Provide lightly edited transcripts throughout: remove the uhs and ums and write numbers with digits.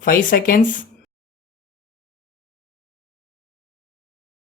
5 seconds.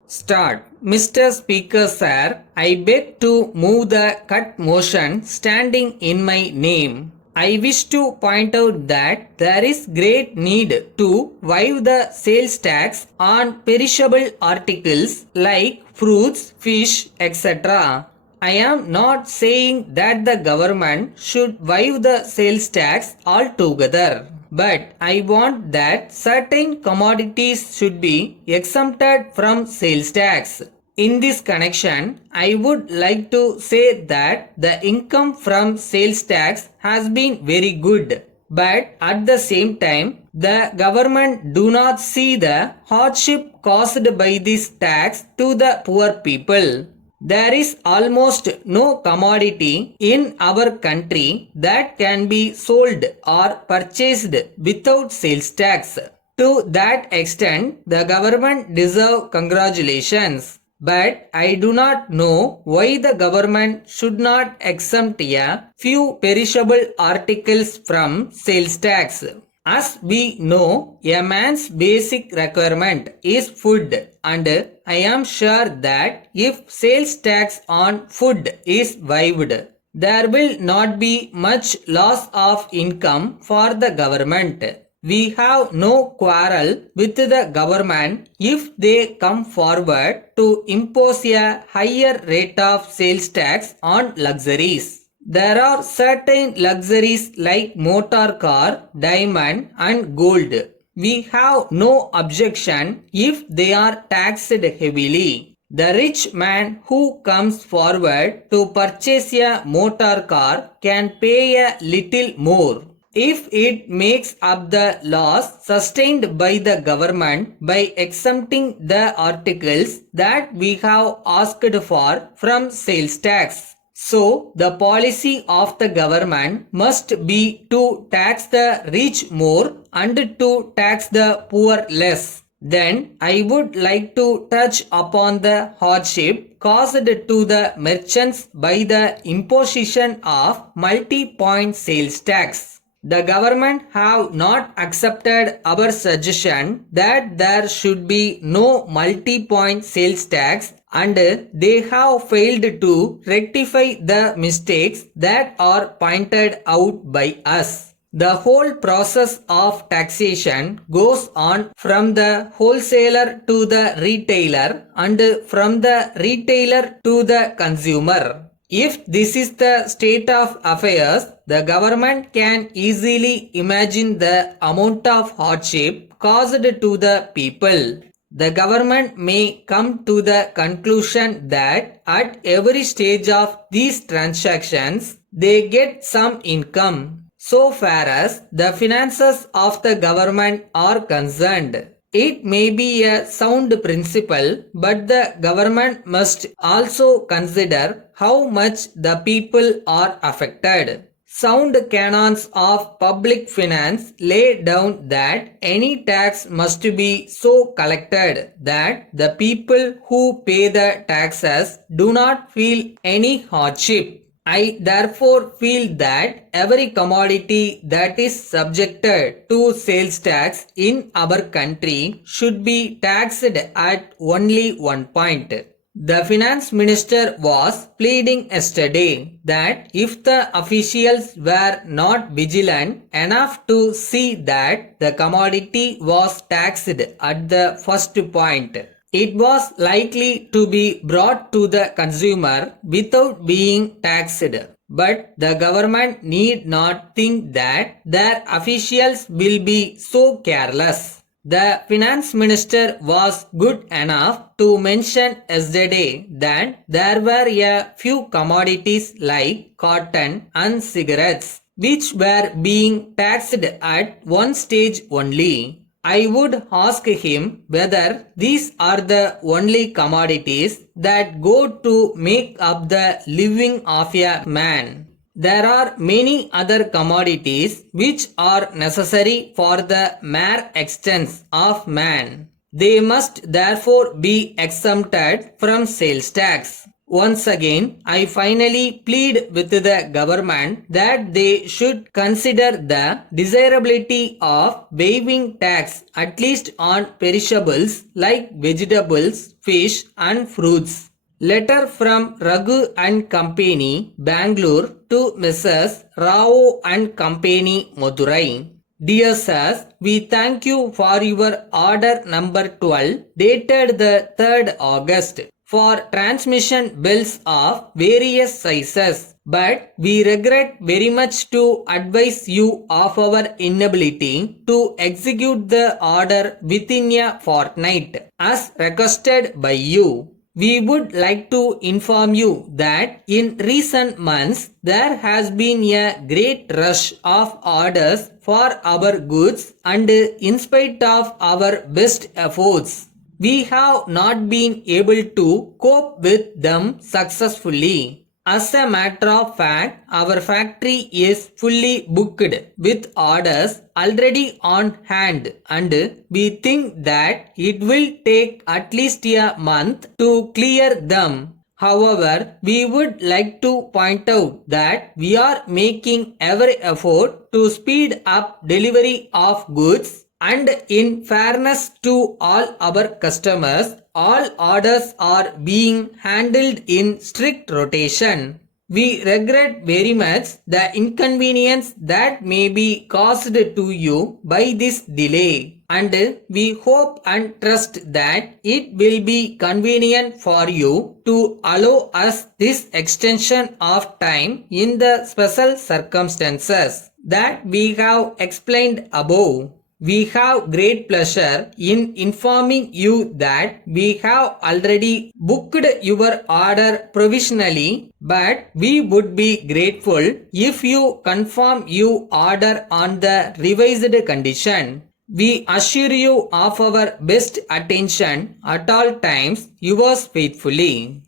Start. Mr. Speaker Sir, I beg to move the cut motion standing in my name. I wish to point out that there is great need to waive the sales tax on perishable articles like fruits, fish, etc. I am not saying that the government should waive the sales tax altogether, but I want that certain commodities should be exempted from sales tax. In this connection, I would like to say that the income from sales tax has been very good, but at the same time, the government do not see the hardship caused by this tax to the poor people. There is almost no commodity in our country that can be sold or purchased without sales tax. To that extent, the government deserve congratulations. But I do not know why the government should not exempt a few perishable articles from sales tax. As we know, a man's basic requirement is food, and I am sure that if sales tax on food is waived, there will not be much loss of income for the government. We have no quarrel with the government if they come forward to impose a higher rate of sales tax on luxuries. There are certain luxuries like motor car, diamond and gold. We have no objection if they are taxed heavily. The rich man who comes forward to purchase a motor car can pay a little more if it makes up the loss sustained by the government by exempting the articles that we have asked for from sales tax. So, the policy of the government must be to tax the rich more and to tax the poor less. Then, I would like to touch upon the hardship caused to the merchants by the imposition of multi-point sales tax. The government have not accepted our suggestion that there should be no multi-point sales tax, and they have failed to rectify the mistakes that are pointed out by us. The whole process of taxation goes on from the wholesaler to the retailer and from the retailer to the consumer. If this is the state of affairs, the government can easily imagine the amount of hardship caused to the people. The government may come to the conclusion that at every stage of these transactions, they get some income, so far as the finances of the government are concerned. It may be a sound principle, but the government must also consider how much the people are affected. Sound canons of public finance lay down that any tax must be so collected that the people who pay the taxes do not feel any hardship. I therefore feel that every commodity that is subjected to sales tax in our country should be taxed at only one point. The finance minister was pleading yesterday that if the officials were not vigilant enough to see that the commodity was taxed at the first point, it was likely to be brought to the consumer without being taxed. But the government need not think that their officials will be so careless. The finance minister was good enough to mention yesterday that there were a few commodities like cotton and cigarettes which were being taxed at one stage only. I would ask him whether these are the only commodities that go to make up the living of a man. There are many other commodities which are necessary for the mere existence of man. They must therefore be exempted from sales tax. Once again, I finally plead with the government that they should consider the desirability of waiving tax at least on perishables like vegetables, fish and fruits. Letter from Raghu and Company, Bangalore to Mrs. Rao and Company, Madurai. Dear sirs, we thank you for your order number 12 dated the 3rd August for transmission bills of various sizes, but we regret very much to advise you of our inability to execute the order within a fortnight as requested by you. We would like to inform you that in recent months there has been a great rush of orders for our goods, and in spite of our best efforts, we have not been able to cope with them successfully. As a matter of fact, our factory is fully booked with orders already on hand, and we think that it will take at least a month to clear them. However, we would like to point out that we are making every effort to speed up delivery of goods, and in fairness to all our customers, all orders are being handled in strict rotation. We regret very much the inconvenience that may be caused to you by this delay, and we hope and trust that it will be convenient for you to allow us this extension of time in the special circumstances that we have explained above. We have great pleasure in informing you that we have already booked your order provisionally, but we would be grateful if you confirm your order on the revised condition. We assure you of our best attention at all times. Yours faithfully.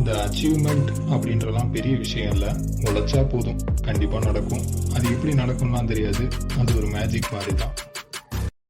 இந்த achievement அப்படின்றலாம் பெரிய விஷயம் இல்லை. உழைச்சா போதும், கண்டிப்பாக நடக்கும். அது எப்படி நடக்கும்லாம் தெரியாது, அது ஒரு மேஜிக் மாதிரி தான்.